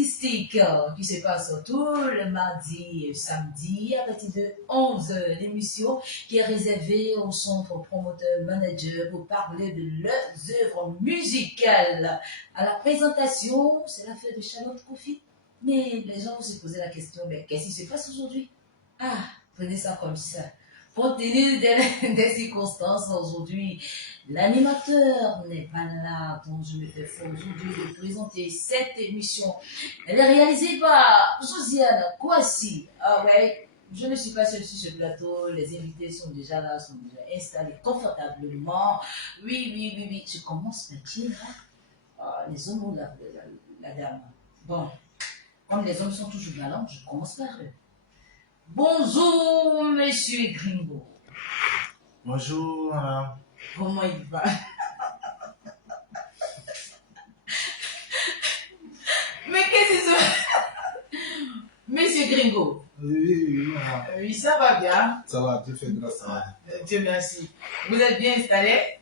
artistique qui se passe tout le mardi et samedi à partir de 11h. L'émission qui est réservée au centre promoteur manager pour parler de leurs œuvres musicales. À la présentation, c'est l'affaire de Charlotte Kofi. Mais les gens vont se poser la question, mais qu'est-ce qui se passe aujourd'hui? Ah, prenez ça comme ça. Compte tenu des circonstances aujourd'hui, l'animateur n'est pas là, donc je me fais fort aujourd'hui de présenter cette émission. Elle est réalisée par Josiane Kouassi. Ah ouais, je ne suis pas seule sur ce plateau, les invités sont déjà là, sont déjà installés confortablement. Oui, je commence par dire, les hommes ou la dame. Bon, comme les hommes sont toujours galants, je commence par eux. Bonjour, monsieur Gringo. Bonjour, madame. Comment il va? Mais qu'est-ce que c'est? Monsieur Gringo. Oui, madame. Oui, ça va bien. Ça va, Dieu fait grâce, ça va. Dieu merci. Vous êtes bien installé?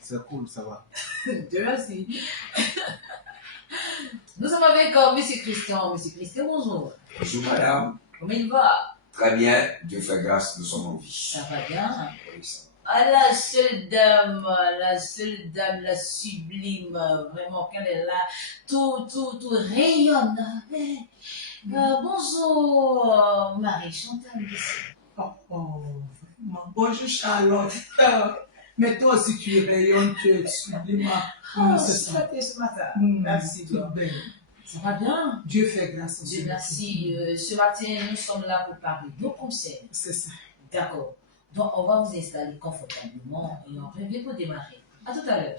C'est cool, ça va. Dieu merci. Nous sommes avec monsieur Christian. Monsieur Christian, bonjour. Bonjour madame. Comment il va? Très bien, Dieu fait grâce, nous sommes en vie. Ça va bien. Oui, ça va. Ah, la seule dame, la sublime, vraiment, quand elle est là, tout rayonne. Bonjour, Marie-Chantal. Bonjour Charlotte. Mais toi aussi tu rayonnes, tu es sublime. C'est ça. Ce matin. Merci, tout toi. bien. Ça va bien? Dieu fait grâce. Dieu merci. Ce matin, nous sommes là pour parler de conseils. C'est ça. D'accord. Donc, on va vous installer confortablement et on revient pour démarrer. À tout à l'heure.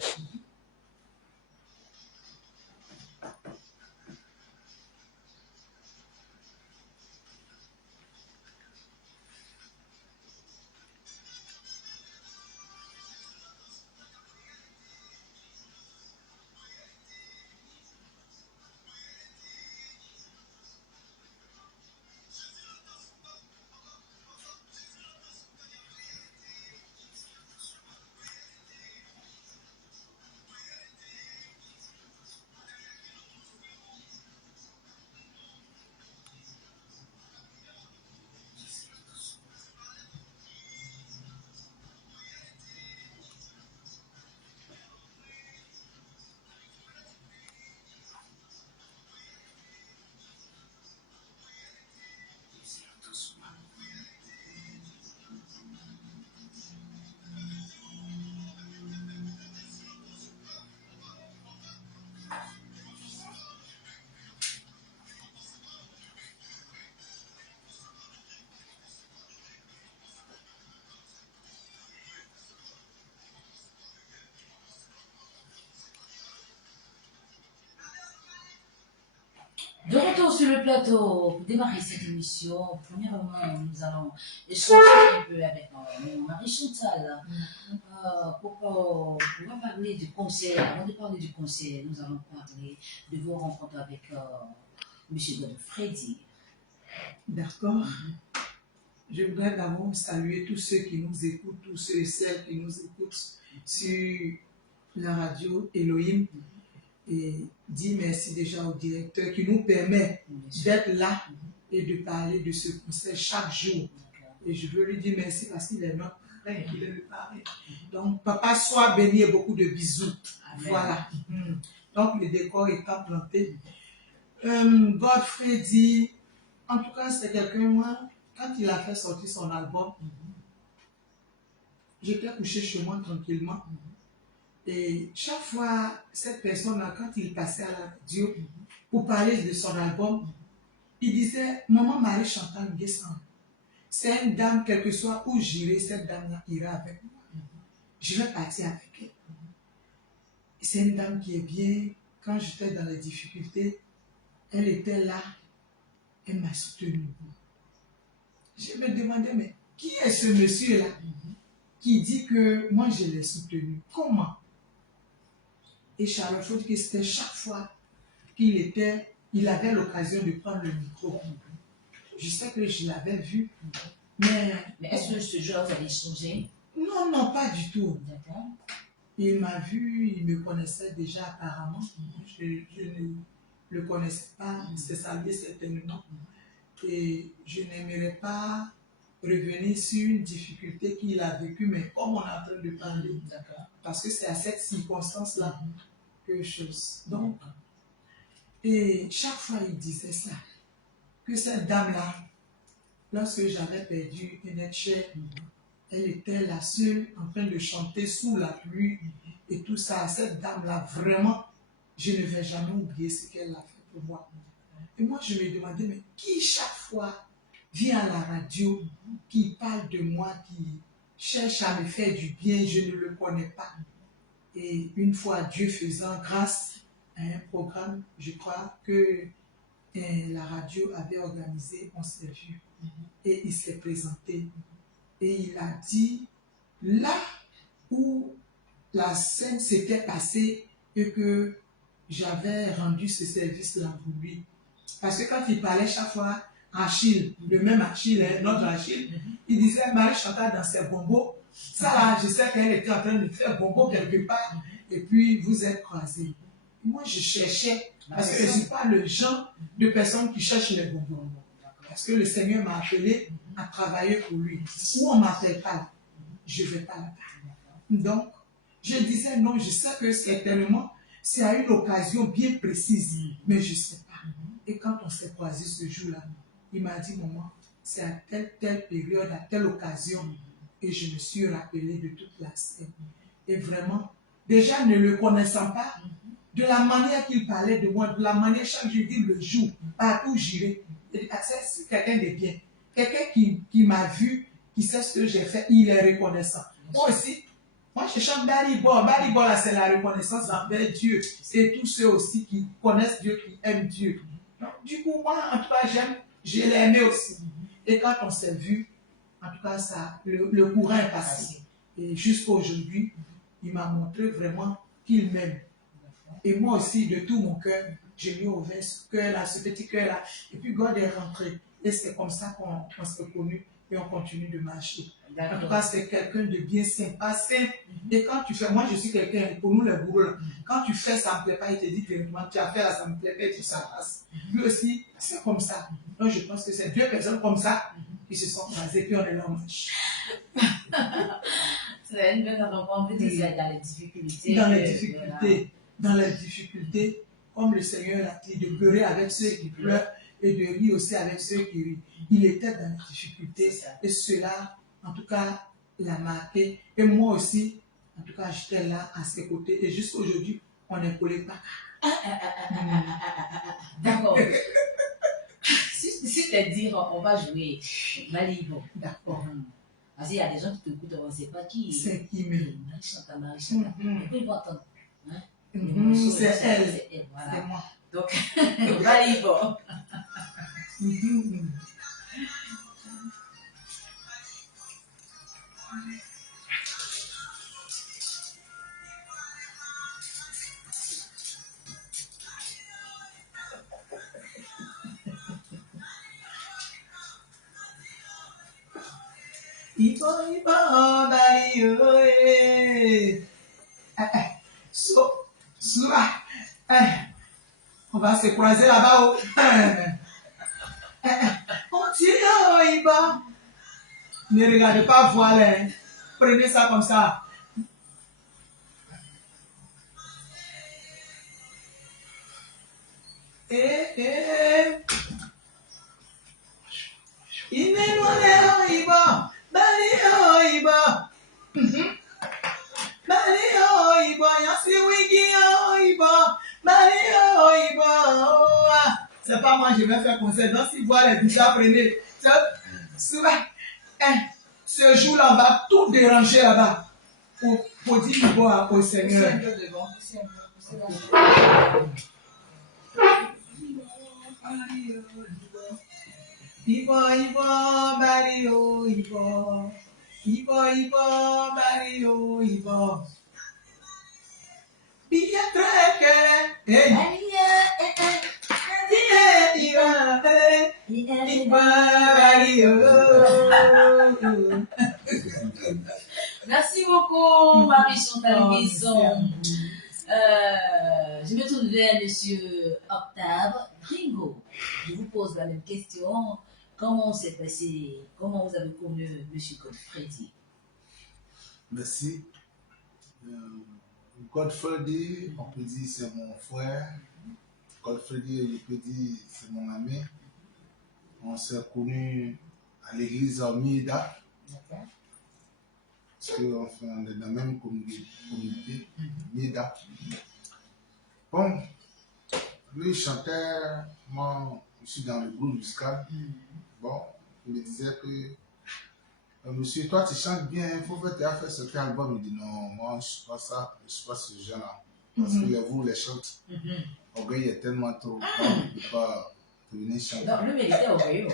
De retour sur le plateau, pour démarrer cette émission, premièrement, nous allons échanger un peu avec Marie-Chantal. Pour pouvoir parler du conseil, avant de parler du conseil, nous allons parler de vos rencontres avec M. Godfredi. D'accord. Je voudrais d'abord saluer tous ceux qui nous écoutent, tous ceux et celles qui nous écoutent sur la radio Elohim. Et dire merci déjà au directeur qui nous permet d'être là et de parler de ce conseil chaque jour. Et je veux lui dire merci parce qu'il est notre frère, il est le parrain. Donc, papa, sois béni et beaucoup de bisous. Amen. Voilà. Donc, le décor étant planté. Godfredi, en tout cas, c'est quelqu'un, moi, quand il a fait sortir son album, j'étais couché chez moi tranquillement. Et chaque fois, cette personne-là, quand il passait à la radio pour parler de son album, il disait, Maman Marie-Chantal Nguessan, c'est une dame, quel que soit où j'irai, cette dame-là ira avec moi. Je vais partir avec elle. C'est une dame qui est bien. Quand j'étais dans les difficultés, elle était là. Elle m'a soutenue. Je me demandais, mais qui est ce monsieur-là qui dit que moi je l'ai soutenu? Comment? Et Charlotte, faut dire que c'était chaque fois qu'il avait l'occasion de prendre le micro. Je sais que je l'avais vu, mais est-ce que ce jour vous avez changé? Non, pas du tout. D'accord. Il m'a vu, il me connaissait déjà apparemment. le connaissait pas, c'est salué certainement. Et je n'aimerais pas revenir sur une difficulté qu'il a vécue, mais comme on est en train de parler, parce que c'est à cette circonstance-là que chose. Donc, et chaque fois il disait ça, que cette dame-là, lorsque j'avais perdu une être chère, elle était la seule en train de chanter sous la pluie et tout ça. Cette dame-là, vraiment, je ne vais jamais oublier ce qu'elle a fait pour moi. Et moi, je me demandais, mais qui chaque fois vient à la radio, qui parle de moi, qui cherche à me faire du bien, je ne le connais pas. Et une fois, Dieu faisant grâce à un programme, je crois que la radio avait organisé, on s'est vu, et il s'est présenté. Et il a dit, là où la scène s'était passée et que j'avais rendu ce service-là pour lui. Parce que quand il parlait chaque fois, Achille, le même Achille, notre Achille, il disait, Marie Chantal dans ses bonbons, ça là, je sais qu'elle était en train de faire bonbons quelque part, et puis vous êtes croisés. Moi, je cherchais, parce que je ne suis pas le genre de personne qui cherche les bonbons. Parce que le Seigneur m'a appelé à travailler pour lui. Où on ne m'appelle pas là, je ne vais pas là-bas. Donc, je disais non, je sais que certainement, c'est à une occasion bien précise, mais je ne sais pas. Et quand on s'est croisés ce jour-là, il m'a dit, maman, c'est à telle période, à telle occasion, et je me suis rappelé de toute la scène. Et vraiment, déjà ne le connaissant pas, de la manière qu'il parlait de moi, de la manière chaque jour, il le jour, partout j'irai. C'est quelqu'un de bien. Quelqu'un qui m'a vu, qui sait ce que j'ai fait, il est reconnaissant. Moi aussi, moi je chante Baribor. Baribor, là, c'est la reconnaissance envers Dieu. Et tous ceux aussi qui connaissent Dieu, qui aiment Dieu. Donc, du coup, moi, en tout cas, je l'ai aimé aussi. Et quand on s'est vu, en tout cas, ça, le courant est passé. Et jusqu'à aujourd'hui, il m'a montré vraiment qu'il m'aime. Et moi aussi, de tout mon cœur, j'ai lui ouvert ce cœur-là, ce petit cœur-là. Et puis God est rentré. Et c'est comme ça qu'on s'est connus et on continue de marcher. En tout cas, c'est quelqu'un de bien sympa, simple. Et quand tu fais, moi je suis quelqu'un, pour nous les bourreaux, quand tu fais, ça ne me plaît pas, il te dit directement, tu as fait là, ça ne me plaît pas, et tu s'en passes. Lui aussi, c'est comme ça. Donc je pense que c'est deux personnes comme ça qui se sont croisées, puis on est là en marche. C'est une belle rencontre, c'est dans les difficultés. Dans les difficultés. Dans les difficultés, comme le Seigneur a dit, de pleurer avec ceux qui pleurent et de rire aussi avec ceux qui rient. Il était dans les difficultés et cela, en tout cas, l'a marqué. Et moi aussi, en tout cas, j'étais là à ses côtés et jusqu'à aujourd'hui, on est collés pas. D'accord. Si c'est dire, on va jouer Malibo. D'accord. Parce qu'il y a des gens qui t'écoutent, on ne sait pas qui. C'est qui, mais. Marie Chantal, Marie Chantal. Ils vont entendre. Hein? C'est elle. Voilà. C'est moi. Donc, Malibo. Ibo, bari, oe. On va se croiser là-bas. On tire, Iba. Ne regardez pas voilà. Prenez ça comme ça. Iba. Bali, Iba. Bali, Iba. Yasi wigi, Iba. Bali, Iba. C'est pas moi, je vais faire concert. Donc, si vous les bizarres, prenez. Ce jour-là, on va tout déranger là-bas. Pour dire au Seigneur. Ibo, Mario, Ibo. Ibo, Mario, Ibo. Bien très Merci beaucoup, Marie Chantal Guison. Je me tourne vers monsieur Octave Gringo. Je vous pose la même question. Comment s'est passé, comment vous avez connu M. Godfredi? Merci. Godfredi, on peut dire c'est mon frère. Godfredi, je peux dire c'est mon ami. On s'est connus à l'église en Mida. D'accord. Parce qu'on est dans la même communauté, Mida. Bon, lui il chantait, moi je suis dans le groupe musical. Bon, il me disait que monsieur, toi tu chantes bien, il faut faire ce album. Il dit non, moi je ne suis pas ça, je ne suis pas ce genre-là. Parce que vous, les chantes, l'orgueil est tellement trop, on ne peut pas venir chanter. Non, lui, il était orgueilleux.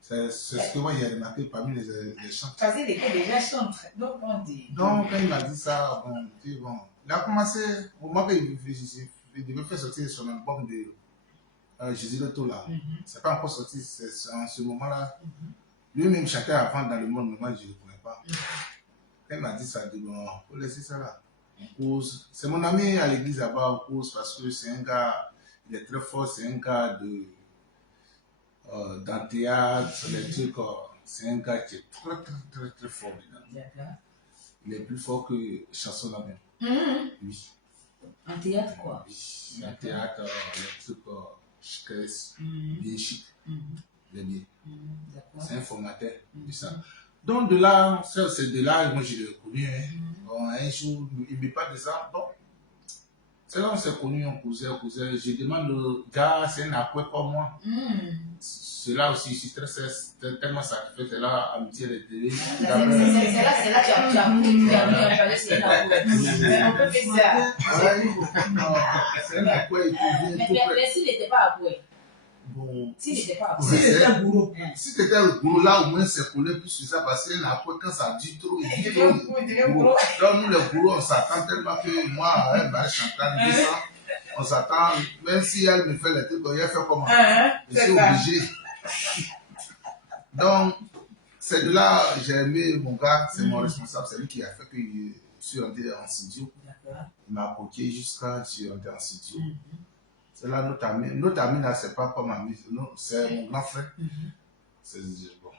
C'est ce que moi j'ai remarqué parmi les chants. Parce qu'il était déjà chanteur, donc on dit. Donc quand il m'a dit ça, bon, il a commencé, au moment qu'il devait faire sortir son album de Jésus le Tola. C'est pas encore sorti, c'est en ce moment-là. Lui-même chantait avant dans le monde, mais moi je ne le connais pas. Quand il m'a dit ça, il dit bon, faut laisser ça là. On cause. C'est mon ami à l'église là-bas, on cause parce que c'est un gars, il est très fort, c'est un gars dans le théâtre, les trucs, c'est un gars qui est très fort dedans. D'accord. Il est plus fort que chanson là même. Oui. En théâtre quoi? Oui. En théâtre, les trucs chic, bien chic. Il est bien. C'est un formateur de ça. Donc de là, c'est de là, moi je l'ai connu. Bon, un jour, il me parle de ça. Bon, c'est là on s'est connu, on causait. Je demande le gars, c'est un acquis comme moi. C'est là aussi, je suis très, tellement satisfait. C'est là, amitié les télé. C'est là tu as mis en parler, c'est un acquis. On peut faire ça. C'est un acquis et puis mais s'il n'était pas acquis. Bon, S'il n'était pas acquis. si c'était un bourreau, là, au moins c'est collé plus sur ça parce que l'acquis, quand ça dit trop, il dit trop. Donc nous, les bourreaux, on s'attend tellement que moi, elle va chanter 200. On s'attend, même si elle me fait les trucs, elle fait comment? Je suis obligé. Donc, c'est de là, j'ai aimé mon gars, c'est mon responsable, c'est lui qui a fait que je suis rentré en studio. Il m'a coaché jusqu'à je suis rentré en studio. C'est là notre ami. Notre ami là, c'est pas comme ami, c'est mon grand frère. C'est bon.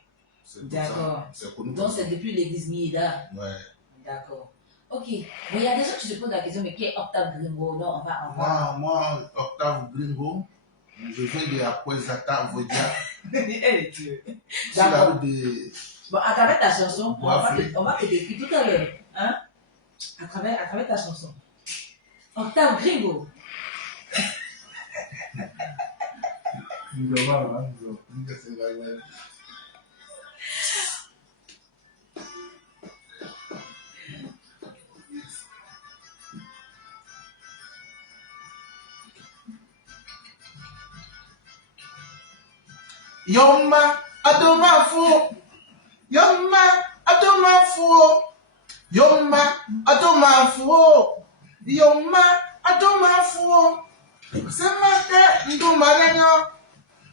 D'accord. C'est connu. Donc c'est depuis l'église Mieda. Ouais. D'accord. Ok. Mais il y a des gens qui se posent la question, mais qui est Octave Gringo? Non, Moi, Octave Gringo, je viens de Akwesata Vodia. Elle est Dieu. Sur la D'accord. route de. Bon, à travers ta chanson, on va te décrire tout à l'heure. Hein? À travers ta chanson. Octave Gringo. Yoma adomafu, Yoma adomafu, Yoma adomafu, Yoma adomafu. Masemaka ndumaganyo,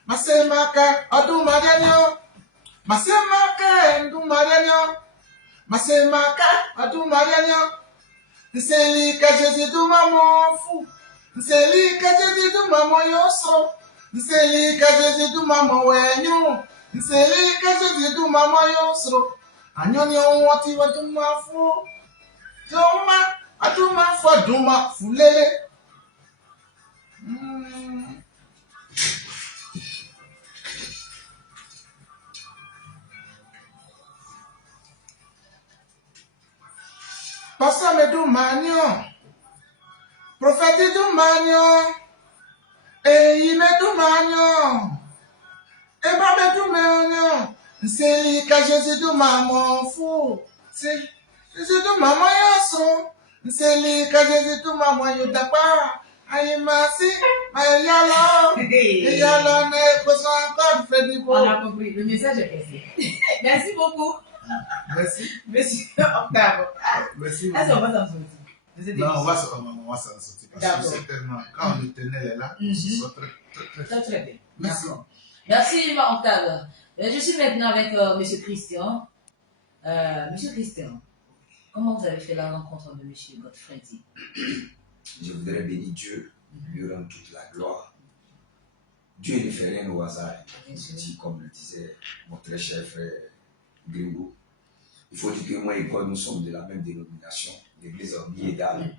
Masemaka adumaganyo, Masemaka ndumaganyo, Masemaka adumaganyo. Nseli kajezi dumamofu, Nseli kajezi dumamoyoso. Nseli kajezi duma wenyu, Nseli kajezi duma yosro. Anyoni onwati wa duma fu, Duma aduma fu duma fulele. Pastor me duma nyo, prophète duma nyo. Eyi medumanyo, eba medumanyo, nseli ka Jésus du maman fou, Jésus du maman yoso, nseli ka Jésus du maman yodapa, ayimasi, ayalo, ayalo ne besoin encore Freddy. On a compris, le message est passé. Merci beaucoup. Merci. Monsieur Octave. Merci. Est-ce qu'on va s'en sortir? Non, on va s'en sortir parce que c'est tellement, quand on est là, on se sent Très bien. Merci. Merci, Octave. Je suis maintenant avec Monsieur Christian. Monsieur Christian, comment vous avez fait la rencontre de Monsieur Godfredi? je voudrais bénir Dieu, lui rendre toute la gloire. Dieu ne fait rien au hasard. Comme le disait mon très cher frère Gringo. Il faut dire que moi et Paul, nous sommes de la même dénomination, l'église omni-égale.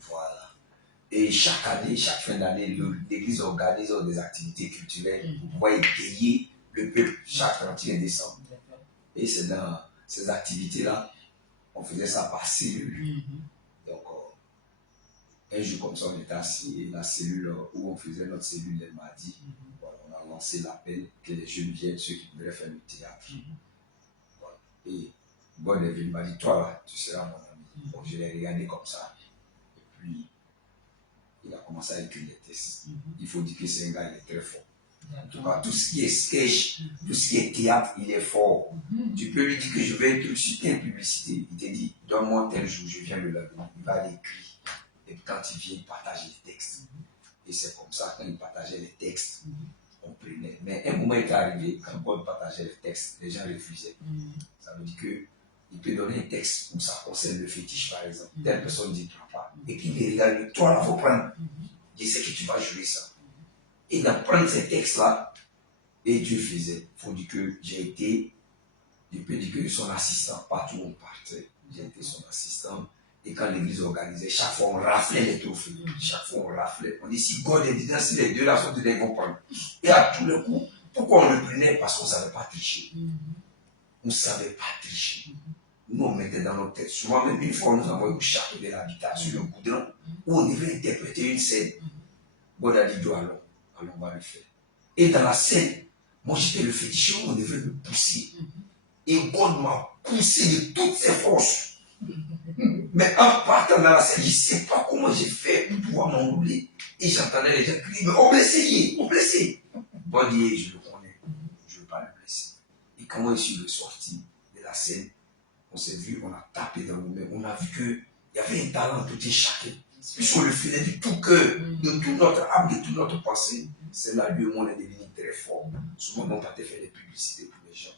Voilà. Et chaque année, chaque fin d'année, l'église organise des activités culturelles pour pouvoir égayer le peuple chaque 31 décembre. Et c'est dans ces activités-là, on faisait ça par cellule. Donc, un jour comme ça, on était assis et la cellule où on faisait notre cellule les mardis, voilà, on a lancé l'appel que les jeunes viennent, ceux qui voudraient faire le théâtre. Voilà. Et God est venu, m'a dit, toi là, tu seras mon ami. Donc, je l'ai regardé comme ça. Et puis, il a commencé à écrire des textes. Il faut dire que c'est un gars, il est très fort. En tout cas, tout ce qui est sketch, tout ce qui est théâtre, il est fort. Tu peux lui dire que je vais te citer une publicité. Il te dit, donne-moi tel jour, je viens le lendemain. Il va l'écrire. Et quand il vient, il partage les textes. Et c'est comme ça, quand il partageait les textes, on prenait. Mais un moment est arrivé, quand God partageait les textes, les gens refusaient. Ça veut dire qu'il peut donner un texte où ça concerne le fétiche, par exemple. Telle personne dit, prends pas. Et qu'il les regarde, toi là, il faut prendre. Je sais que tu vas jouer ça. Et d'apprendre ces textes-là, et Dieu faisait. Il faut dire que j'ai été, je peux dire que son assistant, partout où on partait, j'ai été son assistant. Et quand l'église organisait, chaque fois on raflait les trophées. Chaque fois on raflait. On dit si God est dedans, si les deux là sont dedans, ils vont prendre. Et à tous les coups, pourquoi on le prenait? Parce qu'on ne savait pas tricher. On ne savait pas tricher. Nous on mettait dans notre tête. Souvent même une fois, on nous envoyait au château de l'habitat sur le goudron où on devait interpréter une scène. God a dit, allons, on va le faire. Et dans la scène, moi j'étais le féticheur, on devait me pousser. Et God m'a poussé de toutes ses forces. Mais en partant dans la scène, je ne sais pas comment j'ai fait pour pouvoir m'enrouler. Et j'entendais les gens crier, mais on va essayer, on va essayer. Bon Dieu, je le connais, je ne veux pas le blesser. Et quand je suis sorti de la scène, on s'est vu, on a tapé dans nos mains, on a vu qu'il y avait un talent tout et chacun. Puisqu'on le faisait de tout cœur, de toute notre âme, de toute notre pensée. C'est là lui et moi on est devenu très fort. Souvent, on partait faire des publicités pour les gens.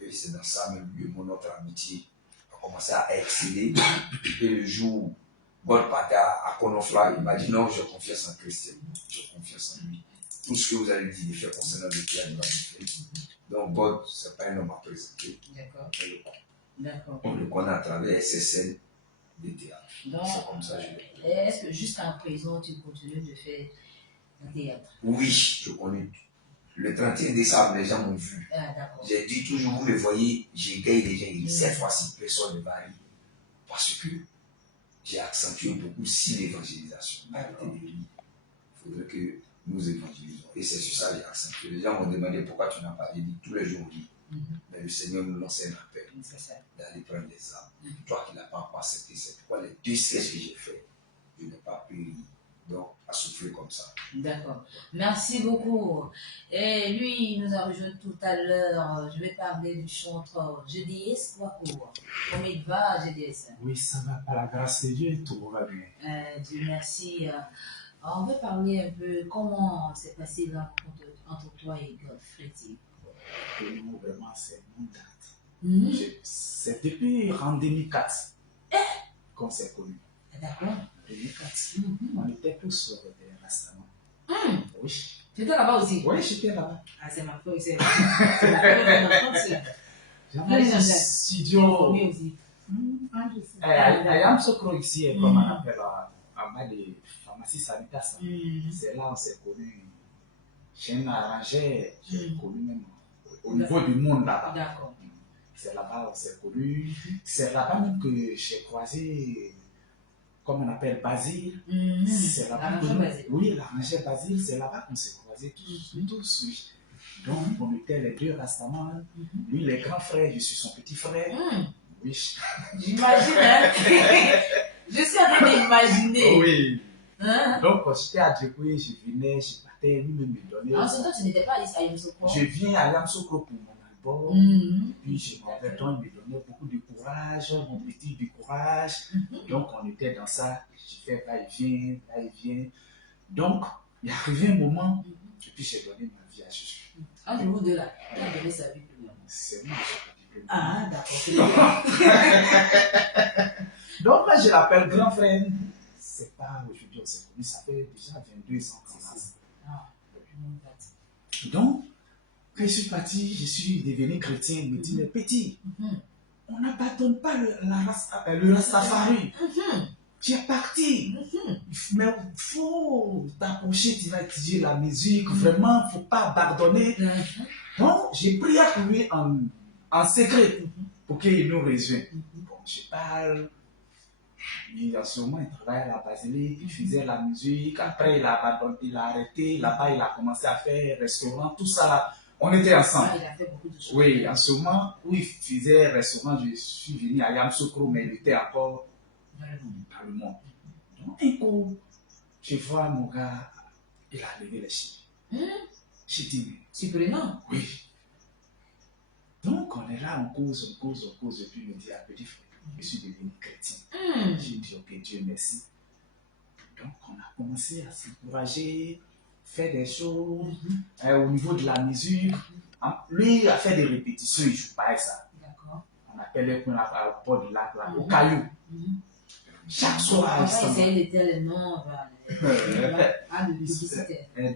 Et c'est dans ça même lui et moi, notre amitié commencé à exceller. Et le jour où God partait à Konofla, il m'a dit non, j'ai confiance en Christian, j'ai confiance en lui. Tout ce que vous allez dire de faire concernant le théâtre, il va le faire. Donc God, ce n'est pas un homme à présenter. D'accord. On le connaît à travers ces scènes de théâtre. C'est comme ça que je le connais. Est-ce que jusqu'à présent, tu continues de faire le théâtre? Oui, je connais. Le 31 décembre, les gens m'ont vu. J'ai dit toujours, vous me voyez, j'égaye les gens. Cette fois-ci, personne ne va rire. Parce que j'ai accentué beaucoup si l'évangélisation. Il faudrait que nous évangélisons. Et c'est sur ça que j'ai accentué. Les gens m'ont demandé pourquoi tu n'as pas dit. Tous les jours, oui. Mais le Seigneur nous lance un appel d'aller prendre des âmes. Toi qui n'as pas encore accepté, c'est pourquoi les 2 sièges que j'ai fait, je n'ai pas pu rire. Donc, à souffler comme ça. D'accord. Merci beaucoup. Et lui, il nous a rejoint tout à l'heure. Je vais parler du chanteur GDS Wakour. Comment il va, GDS? Oui, ça va, par la grâce de Dieu, tout va bien. Dieu merci. On va parler un peu comment s'est passé la rencontre entre toi et Godfrey. Pour nous, vraiment, c'est mon date. C'est depuis en 2004 qu'on s'est connus. D'accord. 2004. On était tous sur des restaurants. Oui. Tu étais là-bas aussi? Oui, j'étais là-bas. Ah, c'est ma feuille, c'est la première. J'avais un studio. Aussi. I am Sokro ici, comme on appelle en bas de pharmacie sanitaire. C'est là où on s'est connus. J'ai un arrangé, j'ai connu même au niveau du monde là-bas. D'accord. C'est là-bas où on s'est connus. C'est là-bas même que j'ai croisé, comme on appelle Basile. C'est là-bas que, oui, l'arrangé Basile, c'est là-bas qu'on s'est croisés tous, oui. Donc, on était les 2 restaments. Lui, le grand frère, je suis son petit frère. Oui. J'imagine, hein? Je suis en train d'imaginer. Oui. Donc, quand j'étais à Djekoué, je venais, je partais, lui-même me donnait. En ce temps, tu n'étais pas à Yamsokro? Je viens à Yamsokro pour mon album. Puis, je m'avais donné, il me donnait beaucoup de courage, mon petit du courage. Donc, on était dans ça. J'ai fait va-et-vient, va-et-vient. Donc, il est arrivé un moment, et puis j'ai donné ma vie à Jésus. Entre vous deux là, qui a donné sa vie pour moi? C'est moi, je suis Ah, d'accord. Donc, là, je l'appelle grand frère. c'est pas aujourd'hui on s'est connu, ça fait déjà 22 ans qu'on a. Ah. Donc, quand je suis parti, je suis devenu chrétien. Il me dit, mais petit, on n'abandonne pas le Rastafari. Tu es parti. Mais il faut t'approcher, tu vas étudier la musique. Vraiment, il ne faut pas abandonner. Donc, j'ai prié pour lui en secret pour qu'il nous rejoigne. Bon, je parle. Et en ce moment, il travaillait à la basilique, il faisait la musique. Après, il a abandonné, il a arrêté. Là-bas, il a commencé à faire restaurant, tout ça. Là. On était ensemble. Il a fait beaucoup de choses. Oui, en ce moment où il faisait restaurant, je suis venu à Yamoussoukro, mais il était encore dans le monde. Donc, un coup, je vois mon gars, il a levé les chiens. J'ai dit, mais. Surprenant. Oui. Donc, on est là, on cause, et puis il me dit, ah, petit frère, je suis devenu chrétien. J'ai dit, ok, Dieu merci. Donc, on a commencé à s'encourager, faire des choses au niveau de la musique. Lui, il a fait des répétitions, il ne joue pas ça. D'accord. On appelle les points au bord de lac, au caillou. Chaque soir, il s'en va. Essayer de dire les noms.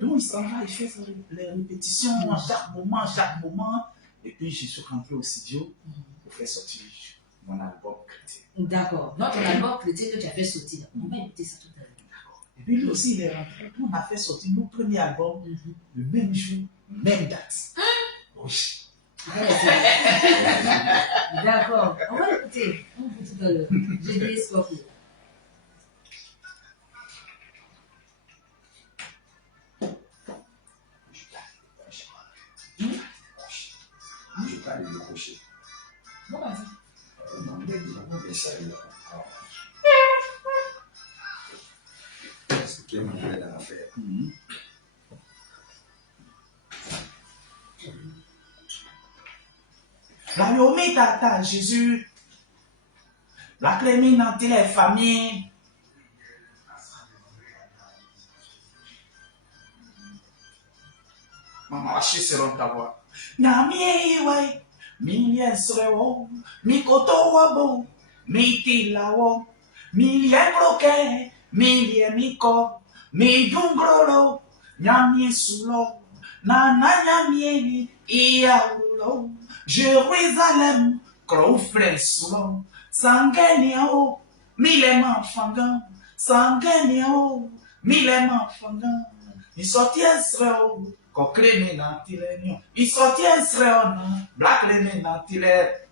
Donc, il s'en va, il fait les répétitions à chaque moment. Et puis, je suis rentré au studio pour faire sortir mon album chrétien. D'accord. Donc, ton album chrétien que tu as fait sortir, on va écouter ça tout à l'heure. Et puis, lui aussi, il est rentré. On a fait sortir nos premiers albums le même jour, même date. Oui. D'accord. On va écouter. On écoute tout à l'heure. J'ai des espoirs. Je peux aller le coucher. Bon, vas-y. Non, mais ça, c'est ce qui est mon frère dans l'affaire. La yomi tata Jésus, la cléminante les familles. Maman, je suis sur ta voix. Nami wai, mi yesrewo, mi koto wabo, mi tilawo, mi yebroke, mi yemiko, mi jungrolo, nyami sulo, nyami iaulo, Jérusalem, crofre sulo, sangeniao, milema fangan, sangeniao, milema fangan, mi sotiesreo. Kokreme na tilenio, isotie sreona, blakleme na tile.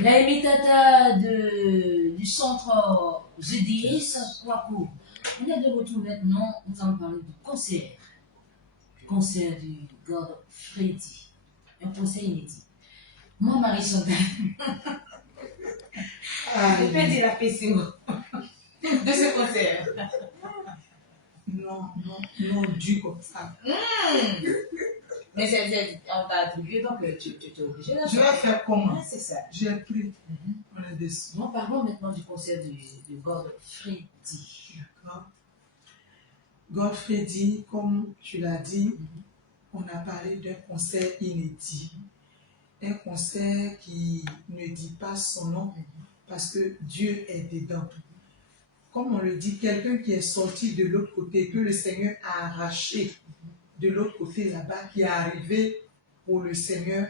La imitata du centre GDS Kouakou. On est de retour maintenant, nous allons parler du concert. Concert du God Freddy. Un concert inédit. Moi, Marie-Chantal, je peux dire la PCO de ce concert. Non, du comme ça. Mais on t'a attribué, donc tu es obligé de Je vais faire comment? Ouais, c'est ça. J'ai pris. On est dessus. Nous parlons maintenant du concert du God Freddy. D'accord. God Freddy, comme tu l'as dit, on a parlé d'un concert inédit. Un concert qui ne dit pas son nom parce que Dieu est dedans. Comme on le dit, quelqu'un qui est sorti de l'autre côté, que le Seigneur a arraché de l'autre côté là-bas, qui est arrivé pour le Seigneur,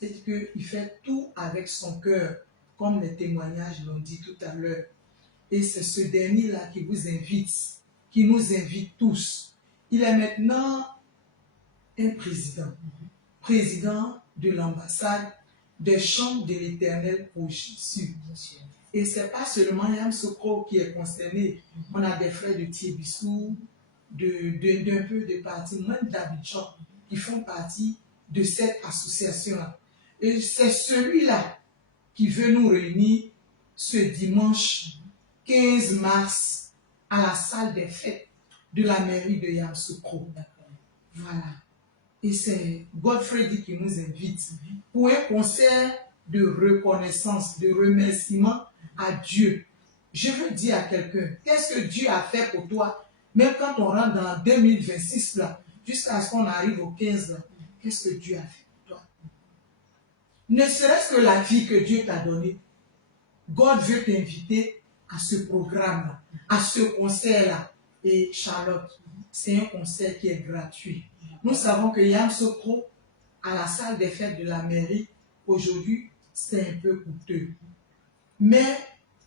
c'est qu'il fait tout avec son cœur, comme les témoignages l'ont dit tout à l'heure. Et c'est ce dernier-là qui vous invite, qui nous invite tous. Il est maintenant un président de l'ambassade des chants de l'Éternel pour Jésus. Et ce n'est pas seulement Yamoussoukro qui est concerné. On a des frères de Thiébissou, d'un peu de parties, même d'Abidjan, qui font partie de cette association-là. Et c'est celui-là qui veut nous réunir ce dimanche 15 mars à la salle des fêtes de la mairie de Yamoussoukro. Voilà. Et c'est Godfrey qui nous invite pour un concert de reconnaissance, de remerciement à Dieu. Je veux dire à quelqu'un, qu'est-ce que Dieu a fait pour toi, même quand on rentre dans 2026 là, jusqu'à ce qu'on arrive au 15 là, qu'est-ce que Dieu a fait pour toi? Ne serait-ce que la vie que Dieu t'a donnée, God veut t'inviter à ce programme-là, à ce concert-là. Et Charlotte, c'est un concert qui est gratuit. Nous savons que Yamoussoukro, à la salle des fêtes de la mairie, aujourd'hui, c'est un peu coûteux. Mais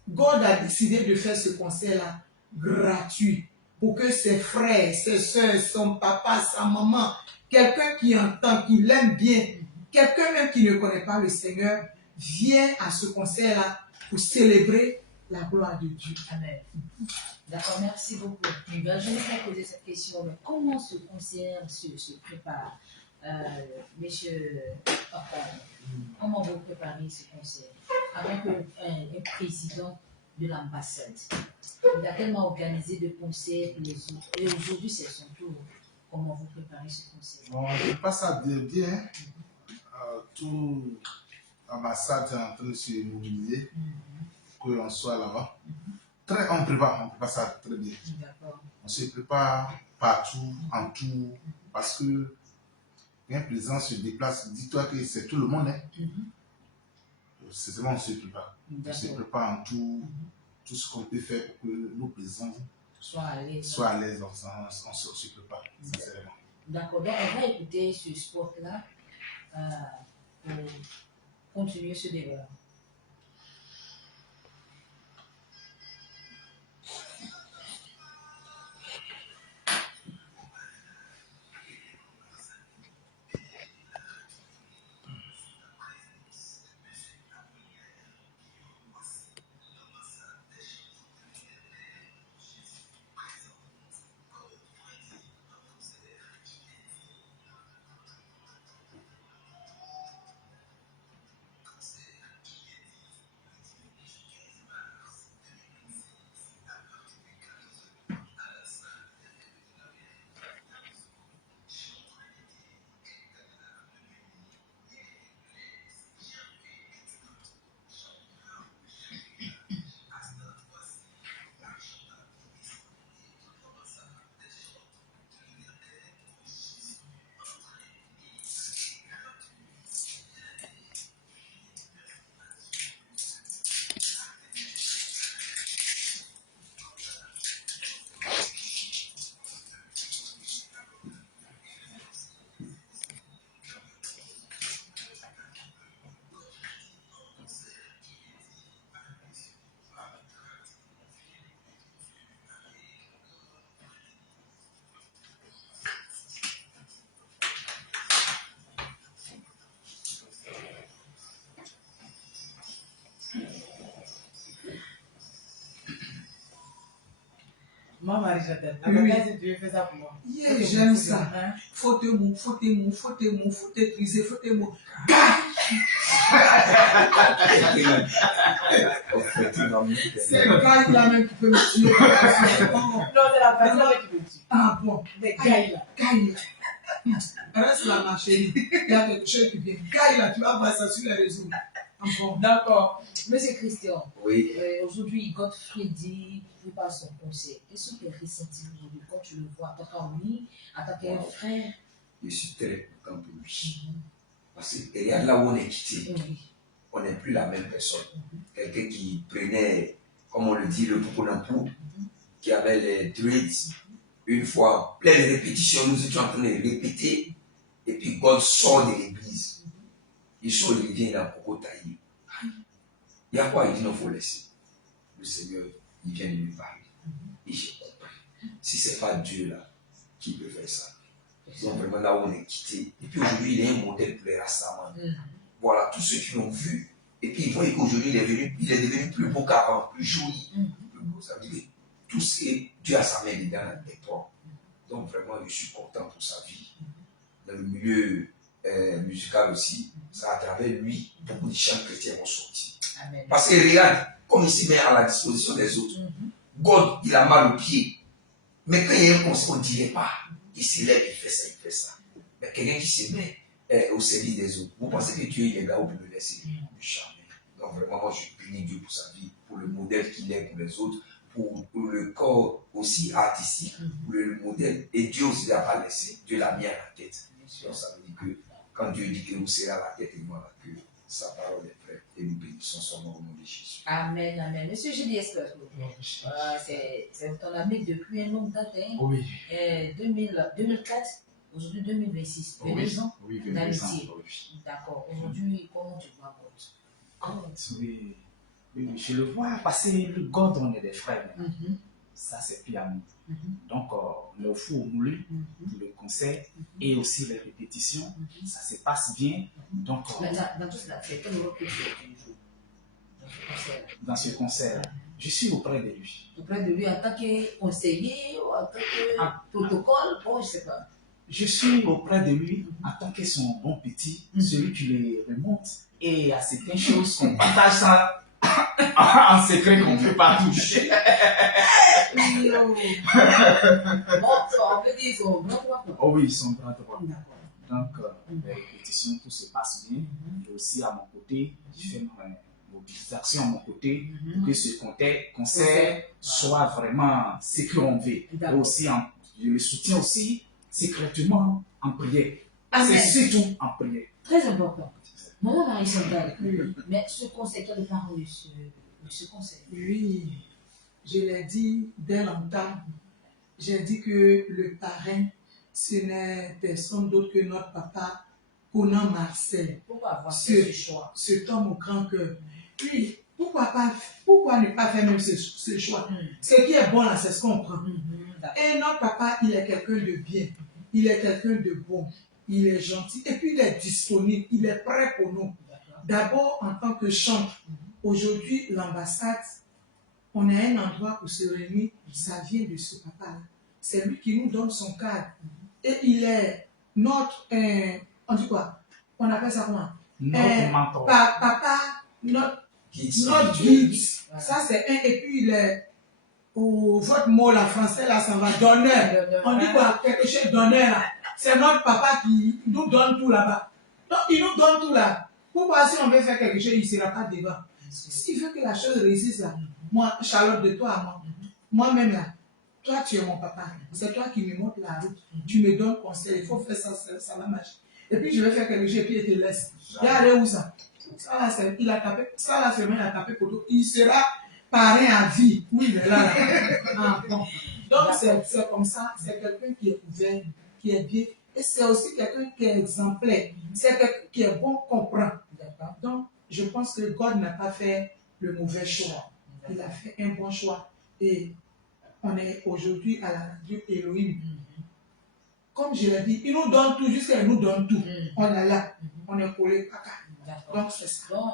God a décidé de faire ce concert-là gratuit pour que ses frères, ses soeurs, son papa, sa maman, quelqu'un qui entend, qui l'aime bien, quelqu'un même qui ne connaît pas le Seigneur, vienne à ce concert-là pour célébrer la gloire de Dieu. Amen. D'accord, merci beaucoup. Ben, je n'ai pas posé cette question, mais comment ce concert se prépare, monsieur Orphan? Comment vous préparez ce concert avec un président de l'ambassade? Il a tellement organisé de concerts les autres. Et aujourd'hui, c'est son tour. Comment vous préparez ce concert? Bon, je passe à dire bien. Tout l'ambassade est en train de se mobiliser pour qu'on soit là-bas. On prépare ça très bien. On se prépare partout, en tout, parce que un président se déplace. Dis-toi que c'est tout le monde. Hein. C'est seulement on se prépare. On se prépare en tout, tout ce qu'on peut faire pour que nos présidents soient à l'aise. On se prépare, sincèrement. D'accord, donc on va écouter ce spot-là pour continuer ce débat. Moi, Marie-Chantal, si tu veux faire ça pour moi. Yeah, j'aime ça. Faut te maîtriser, faut te mou. C'est le gars là même qui peut me tuer. Non, c'est la personne qui peut me tuer. Ah bon. Mais Gaïla. Reste là, ma chérie. Il y a quelque chose qui vient. Gaïla, tu vas voir ça sur les réseaux. D'accord. Monsieur Christian, oui. Aujourd'hui, Godfrey prépare son concert. Qu'est-ce que tu ressenti aujourd'hui quand tu le vois en tant qu'ami, en tant qu'un frère? Je suis très content pour lui. Parce que regarde là où on est quitté, on n'est plus la même personne. Quelqu'un qui prenait, comme on le dit, le pouponampou, qui avait les dreads, une fois, plein de répétitions, nous étions en train de répéter, et puis God sort de l'église. Il sort, il vient dans Coco Taï. Il y a quoi? Il dit non, il faut laisser. Le Seigneur, il vient de lui parler. Et j'ai compris. Si ce n'est pas Dieu là, qui peut faire ça? Donc vraiment là où on est quitté. Et puis aujourd'hui, il est un modèle pour les Rastaman. Voilà, tous ceux qui l'ont vu. Et puis ils voient qu'aujourd'hui, il est devenu plus beau qu'avant, plus joli. Plus beau, ça veut dire tout ce que Dieu a sa main dedans les ports. Donc vraiment, je suis content pour sa vie. Dans le milieu musical aussi, ça à travers lui, beaucoup de chants chrétiens vont sortir. Amen. Parce que regarde, comme il se met à la disposition des autres. God, il a mal aux pieds. Mais quand il y a un conseil, on ne dirait pas. Il se lève, il fait ça, il fait ça. Mais quelqu'un qui se met au service des autres, vous pensez que Dieu il est là pour le laisser? Jamais. Donc vraiment, moi je bénis Dieu pour sa vie, pour le modèle qu'il est pour les autres, pour le corps aussi artistique, pour le modèle. Et Dieu aussi ne l'a pas laissé. Dieu l'a mis à la tête. Donc ça veut dire que quand Dieu dit que vous serez à la tête et moi à la queue, sa parole est vraie. Et nous bénissons son nom au nom de Jésus. Amen, amen. Monsieur Julie Esclave, c'est ton ami depuis un long date, hein? Oui. 2004, aujourd'hui 2026. 22 ans Oui, d'amitié. Oui. D'accord. Aujourd'hui, comment tu vois God, oui. Oui, je le vois passer le God, on est des frères. Ça, c'est plus amis. Donc, le fou au moulu, le concert et aussi les répétitions, ça se passe bien. Donc, dans tout cela, c'est quel rôle que tu joues dans ce concert, je suis auprès de lui. Auprès de lui en tant que conseiller ou en tant que protocole, je ne sais pas. Je suis auprès de lui en tant que son bon petit, celui qui les remonte. Et il y a certaines choses qu'on partage ça en secret qu'on ne peut pas toucher. On peut dire son bras droit. Oh oui, son bras droit. Donc, les répétitions, tout se passe bien. Et aussi à mon côté, je fais ma mobilisation à mon côté pour que ce concert soit vraiment ce qu'on veut. Et aussi, je le soutiens aussi secrètement en prière. C'est surtout en prière. Très important. Maman Marie-Chantal, mais ce conseil, quelle est la parole de ce conseil? Oui, je l'ai dit dès longtemps. J'ai dit que le parrain, ce n'est personne d'autre que notre papa, Conan Marcel. Pourquoi avoir fait ce choix? Cet homme au grand cœur. Oui, pourquoi ne pas faire même ce choix? Ce qui est bon là, c'est ce qu'on prend. Et notre papa, il est quelqu'un de bien. Il est quelqu'un de bon. Il est gentil. Et puis, il est disponible. Il est prêt pour nous. D'abord, en tant que chantre, aujourd'hui, l'ambassade, on a un endroit où se réunir. Ça vient de ce papa-là. C'est lui qui nous donne son cadre. Et il est notre... on dit quoi? On appelle ça comment? Notre mentor. Papa, notre guide. Ça, c'est un. Et puis, il est... votre mot, là, français, là, ça va donneur. On dit quoi? Quelque chose donneur, là. C'est notre papa qui nous donne tout là-bas. Donc, il nous donne tout là. Pourquoi, si on veut faire quelque chose, il ne sera pas devant? S'il veut que la chose réussisse là, moi, Charlotte, de toi à moi, moi-même là, toi, tu es mon papa. C'est toi qui me montres la route. Tu me donnes conseil. Il faut faire ça, ça va marcher. Et puis, je vais faire quelque chose et puis il te laisse. Il est allé où ça? Ça là, il a tapé. Ça là, seulement, il a tapé pour tout. Il sera parrain à vie. Oui, il est là. Ah, bon. Donc, c'est comme ça. C'est quelqu'un qui est ouvert, qui est bien. Et c'est aussi quelqu'un qui est exemplaire. C'est quelqu'un qui est bon, comprend. Donc, je pense que God n'a pas fait le mauvais choix. Il a fait un bon choix. Et on est aujourd'hui à la radio Elohim. Comme je l'ai dit, il nous donne tout, jusqu'à il nous donne tout. On est là. On est collé. Donc, c'est ça. Donc,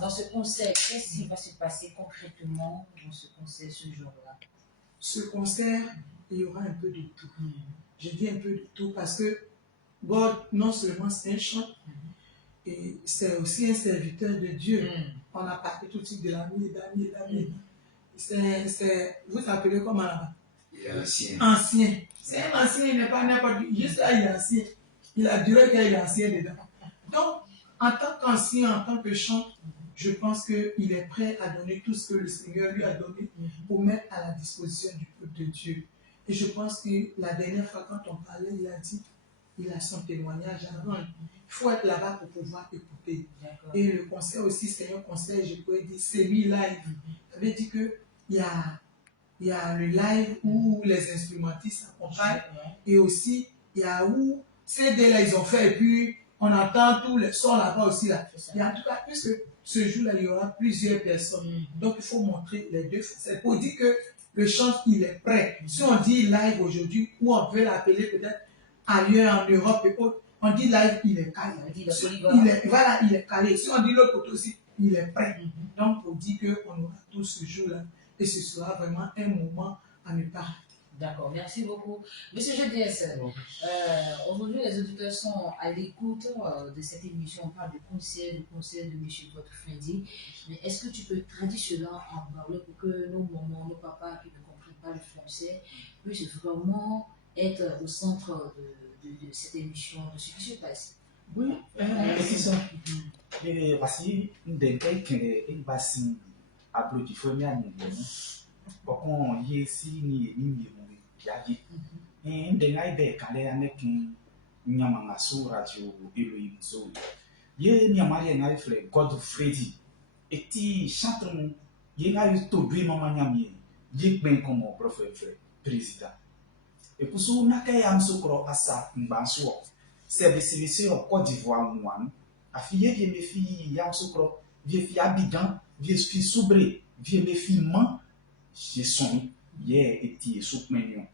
dans ce concert, qu'est-ce qui va se passer concrètement dans ce concert ce jour-là? Ce concert, il y aura un peu de tout. Je dis un peu de tout parce que God, non seulement c'est un chant, et c'est aussi un serviteur de Dieu. On a parlé tout de suite de l'ami, d'amis. Vous appelez comment là-bas? Il est ancien. Ancien. C'est un ancien, il n'est pas n'importe qui. Juste là, il est ancien. Il a duré qu'il est ancien dedans. Donc, en tant qu'ancien, en tant que chanteur, je pense qu'il est prêt à donner tout ce que le Seigneur lui a donné pour mettre à la disposition du peuple de Dieu. Et je pense que la dernière fois, quand on parlait, il a dit, il a son témoignage à rendre. Il faut être là-bas pour pouvoir écouter. Et le concert aussi, c'est un concert, je pourrais dire, semi-live. Ça veut dire qu'il y a le live où les instrumentistes accompagnent et aussi il y a où CD-là ils ont fait et puis on entend tous les sons là-bas aussi. Là. Et en tout cas, puisque ce jour-là, il y aura plusieurs personnes. Donc il faut montrer les deux facettes pour dire que le chant, il est prêt. Si on dit live aujourd'hui, ou on veut l'appeler peut-être ailleurs en Europe et autres, on dit live, il est calé. Il est calé. Si on dit l'autre côté aussi, il est prêt. Donc, pour dire qu'on aura tout ce jour-là, et ce sera vraiment un moment à ne pas rater. D'accord, merci beaucoup. Monsieur GDS, aujourd'hui les auditeurs sont à l'écoute de cette émission. On parle du conseil de M. Godfredi. Mais est-ce que tu peux traditionnellement en parler pour que nos mamans, nos papas qui ne comprennent pas le français puissent vraiment être au centre de cette émission, de ce qui se passe? Oui, c'est ça. Parce que des cas qui est bassin à bloquer, il faut bien nous dire. Pourquoi y est si ni yagi? Et des gars ils quand les années qui nyamanga sur radio Elohim so. Ye nyamari ngai frère Godfredi. Et ti chante mon ye ngai to dui mama nyami. Ye ben comme prophète frère président. Et pour ça na kay am sokro asa mbanso. Service en Côte d'Ivoire moi. Affié vie mes filles yam sokro, vie fille Abidjan, vie fille Soubré, vie mes filles man. J'ai son hier et ti soupe mignon.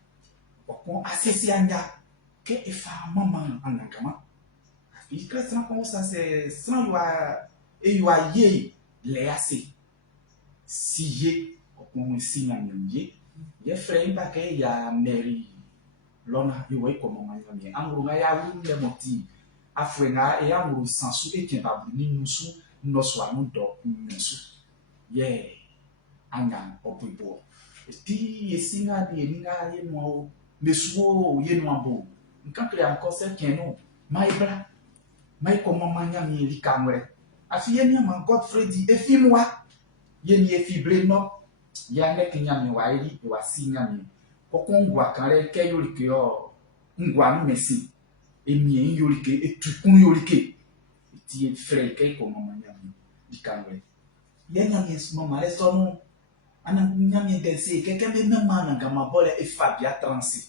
Pourquoi assez anga que est femme maman en angama. Il crée sans comme ça c'est sans yoa ye les assez. Si ye on signe ye ye frère pas que ya mairie lona yoa comme on a mis angurunga ya wu le moti afwenga e anguru sansu e tiempa ni nusu no swa no do nusu ye anga opuipo ti esinga di eninga ye no mesuo ye no abo nkan kle am concert keno maibra mai como manya mi likamre afi ye ni man Godfredi efi moi ye ni efi breno ya nek nyami wa eli e wa si nyami kokon ngwa kan re ke yorike o ngwa no mesi emi yorike etukun yorike ti e frère ke como manya mi likamre ye nyami mama le sono ana nyami dense keke me mema na gama bole e fabia transi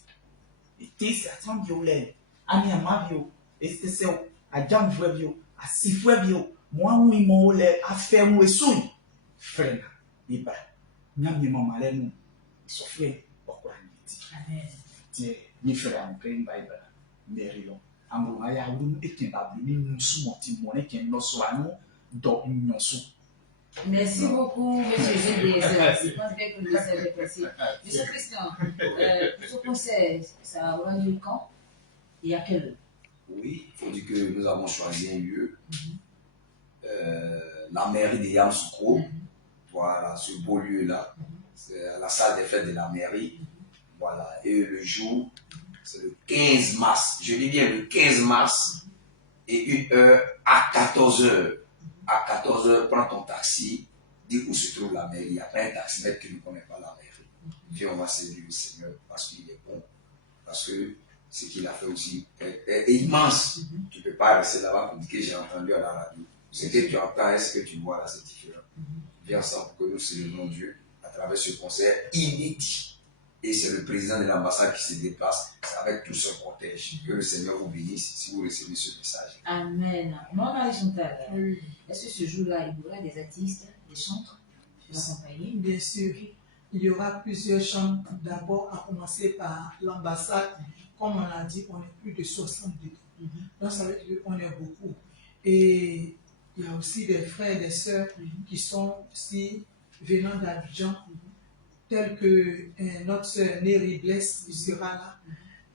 e ti se atran biole ani amavio este seu a jam vio a si vio moi oui mo le a faire mo esun frère ibra nyami mama le no so frère okwa niti Amen. ti ni frère am kren bible merilo ango aya wu ekin babu ni nsu moti mo ne ken no so anu do nyoso. Merci beaucoup, M. GDS. Je pense bien que vous avez passé. M. Christian, pour ce conseil, ça aura lieu quand et à quelle heure? Oui, il faut dire que nous avons choisi un lieu, la mairie de Yamoussoukro. Voilà, ce beau lieu-là. C'est la salle des fêtes de la mairie. Voilà, et le jour, c'est le 15 mars. Je dis bien le 15 mars et 1h à 14h. À 14h, prends ton taxi, dis où se trouve la mairie. Il n'y a pas un taximètre qui ne connaît pas la mairie. Puis on va servir le Seigneur parce qu'il est bon. Parce que ce qu'il a fait aussi est immense. Tu ne peux pas rester là-bas pour dire que j'ai entendu à la radio. Ce que tu entends et ce que tu vois là, c'est différent. Viens ensemble pour que nous célébrons Dieu à travers ce concert inédit. Et c'est le président de l'ambassade qui se déplace avec tout son cortège. Que le Seigneur vous bénisse si vous recevez ce message. Amen. Maman Chantal, est-ce que ce jour-là, il y aura des artistes, des chantres qui vont accompagner? Bien sûr, il y aura plusieurs chants. D'abord, à commencer par l'ambassade. Comme on l'a dit, on est plus de 62. Donc, ça veut dire qu'on est beaucoup. Et il y a aussi des frères et des sœurs qui sont aussi venant d'Abidjan, tels que notre sœur Néry Bless qui sera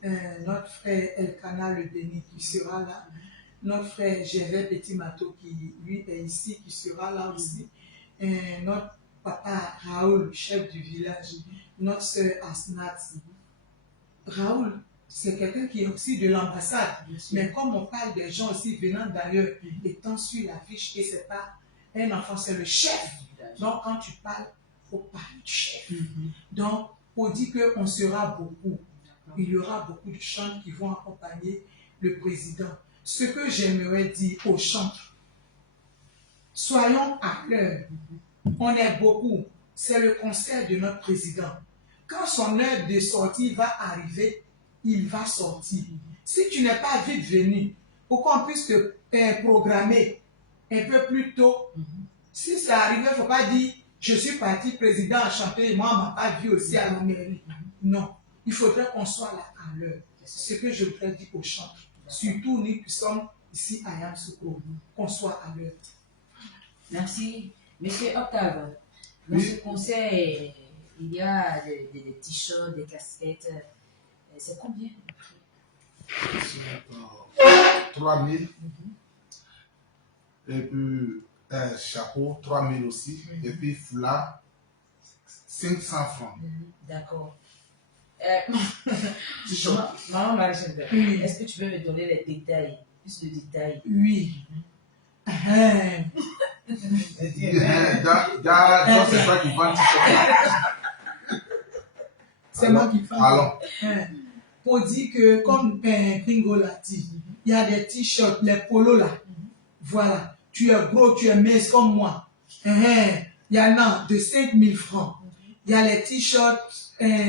là, notre frère Elkana Le Béni qui sera là, notre frère Gervais Petit Mato qui lui est ici, qui sera là aussi, notre papa Raoul, chef du village, notre sœur Asnat. Raoul, c'est quelqu'un qui est aussi de l'ambassade, mais comme on parle des gens aussi venant d'ailleurs, étant sur l'affiche, et c'est pas un enfant, c'est le chef. Donc quand tu parles, il faut parler du chef. Donc, on dit qu'on sera beaucoup. Il y aura beaucoup de chants qui vont accompagner le président. Ce que j'aimerais dire aux chants, soyons à l'heure. On est beaucoup. C'est le concert de notre président. Quand son heure de sortie va arriver, il va sortir. Si tu n'es pas vite venu, pour qu'on puisse te programmer un peu plus tôt, si ça arrive, il ne faut pas dire je suis parti président à chanter et moi, on m'a pas vu aussi à la mairie. Non, il faudrait qu'on soit là à l'heure. C'est ce que je voudrais dire aux chants. Surtout nous qui sommes ici à Yamoussoukro, qu'on soit à l'heure. Merci. Monsieur Octave, dans ce concert, Il y a des t-shirts, des casquettes. C'est combien? C'est 3 000. Et puis, chapeau, 3 000 aussi. Et puis, foulard, 500 francs. D'accord. T-shirt. Maman Marie-Chantal, Oui. est-ce que tu peux me donner les détails, plus de détails? Oui. Donc, c'est toi qui vends t-shirt. C'est moi qui fais. Allons. Pour dire que, comme Pingo l'a dit, il y a des t-shirts, les polos là. Voilà. Tu es gros, tu es mince comme moi. Il y en a de 5 000 francs. Il y a les t-shirts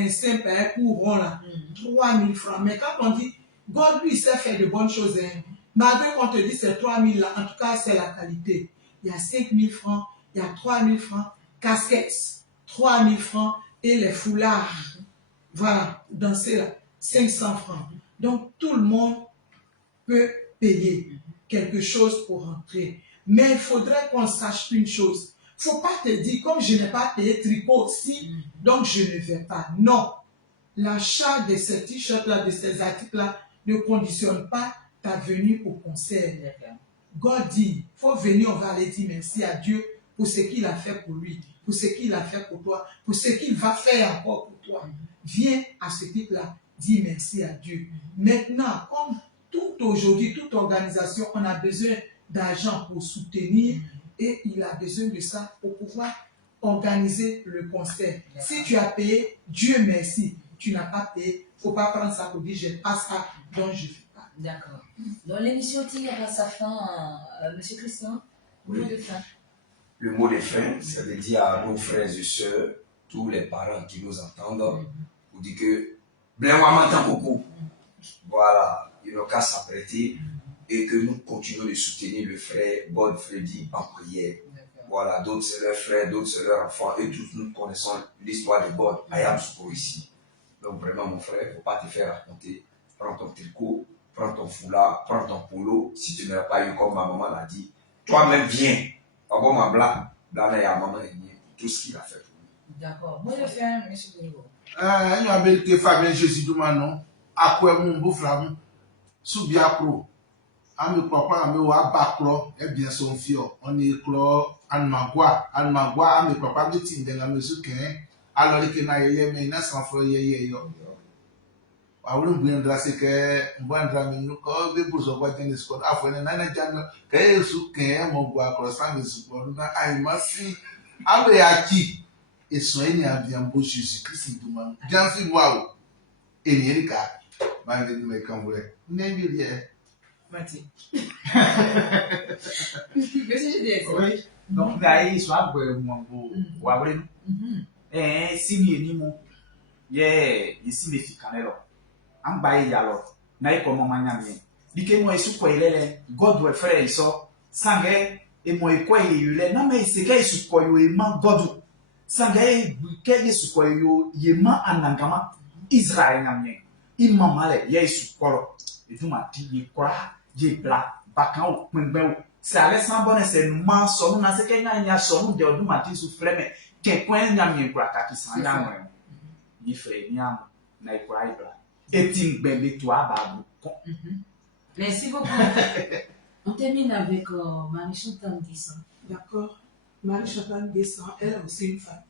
simples, courants là. 3 000 francs. Mais quand on dit, God lui, il sait faire de bonnes choses. Malgré qu'on te dit c'est 3 000 là, en tout cas, c'est la qualité. Il y a 5 000 francs, il y a 3 000 francs. Casquettes, 3 000 francs. Et les foulards, voilà, danser là, 500 francs. Donc, tout le monde peut payer quelque chose pour rentrer. Mais il faudrait qu'on sache une chose. Il ne faut pas te dire, comme je n'ai pas payé tricot aussi, donc je ne vais pas. Non. L'achat de ces t-shirts-là, de ces articles-là, ne conditionne pas ta venue au concert. God dit, il faut venir, on va aller dire merci à Dieu pour ce qu'il a fait pour lui, pour ce qu'il a fait pour toi, pour ce qu'il va faire encore pour toi. Viens à ce titre-là, dis merci à Dieu. Maintenant, comme tout aujourd'hui, toute organisation, on a besoin d'argent pour soutenir et il a besoin de ça pour pouvoir organiser le concert. Si tu as payé, Dieu merci. Tu n'as pas payé, il ne faut pas prendre ça pour dire j'ai pas ça, donc je ne fais pas. D'accord. Donc l'émission tire à sa fin, Monsieur Christian, Oui. mot de fin. Le mot de fin, ça veut dire à nos frères et sœurs, tous les parents qui nous entendent, pour dire que Bléwa m'entend beaucoup. Voilà, il n'a qu'à s'apprêter et que nous continuons de soutenir le frère Bon Freddy en prière. Voilà, d'autres c'est leurs frères, d'autres c'est leurs enfants et tous nous connaissons l'histoire de Bon Ayam Souko ici. Donc vraiment mon frère, il ne faut pas te faire raconter. Prends ton tricot, prends ton foulard, prends ton polo. Si tu n'as pas eu comme ma maman l'a dit, toi-même viens. Avant ma blague, blague à maman et tout ce qu'il a fait pour nous. D'accord. Moi, je fais un monsieur Bonigo. Nous avons été Fabien Jésus Doumano, à quoi mon beau flamand, sous bien pro. À me papa, à me voir bacro, et bien son fio. On est clo, à magua, à me papa, de tinding à me souquin, alors que n'a yé, mais n'a sans feu yé yo. I wouldn't be dressing one dramming, all the books of what in the spot. After an anajano, Kayasu came of Wakrosan support. I must see. Abeaki is so any of the ambushes, kissing to man. Jancy wow. In Erika, my name may come where. Name you there. Mathieu. Monsieur Juliette. Oui. Donc, là, il soit bon, Wawren. Si ni mo, ici les filles canelo. An ba ye yalo na iko mama nyame dike mo isu ko ilele god we frere iso sange e mo iko yule na me iseke isu ko yo e ma god sange ke isu ko yo ye ma anangama Israel nyame imama le ye isu ko e duma ti ye kora ye bla bakan o pinbe o se ale san bone se ma so na se ke nya so no de duma ti su freme ke kwen nyame kora ka ki san nyame ni frere nyame na ikora ibla. Merci beaucoup. On termine avec Marie-Chantal Guessin. D'accord. Marie-Chantal Guessin, elle a aussi une femme.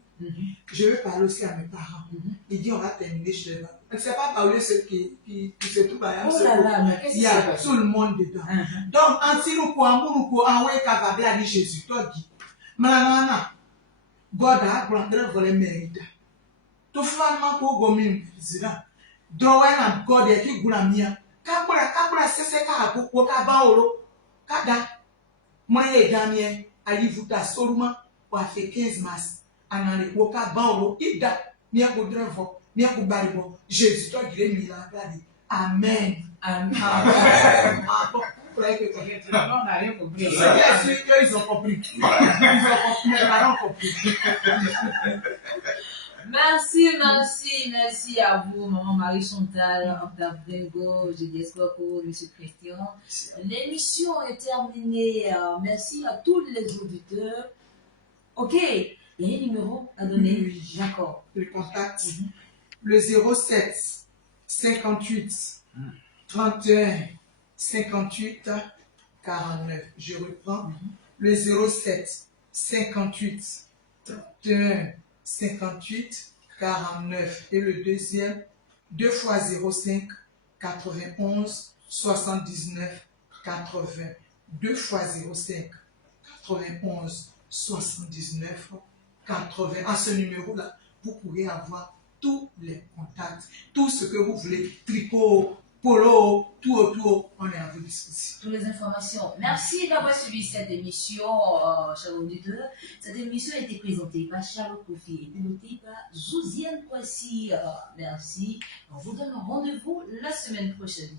Je veux parler aussi à mes parents. Il dit on va terminer chez eux. Elle ne sait pas parler ce qui se trouve à Oh là là, mais qu'est-ce il y a tout le monde dedans. Donc, anti-nous, amour, envoyer Kababé à Jésus, toi dit. Malana, God a grandeur volé mérite. Tout finalement, pour gommer président. Drawing and God, the two Gramia. Kabura, Sese, Kaku, Kabaolo, Kada, Moye Damien, Alivuta Soluma, ou a fait 15 masses. Anane, Woka Baolo, Ida, Nia Goudrevo, Nia Goubaribo, Jésus, toi, Gré Mila, Amen. Amen. Non, on n'a rien compris. Ils ont compris. Ils ont compris, mes parents ont compris. Merci à vous, maman Marie-Chantal, Père Bringo, Juliette Squaco, Monsieur Christian. L'émission est terminée. Merci à tous les auditeurs. Ok, Et un numéro à donner? Oui. D'accord. Le contact. Le 07 58 31 58 49. Je reprends. Le 07 58 31 58 49. Et le deuxième, 2 fois 05 91 79 80. 2 fois 05 91 79 80. À ce numéro-là, vous pourrez avoir tous les contacts, tout ce que vous voulez, tricot, polo, tout autour, on est à votre disposition. Toutes les informations. Merci d'avoir suivi cette émission, chers auditeurs. Cette émission a été présentée par Charlotte Kofi et pilotée par Josiane Kwasi. Merci. On vous donne rendez-vous la semaine prochaine.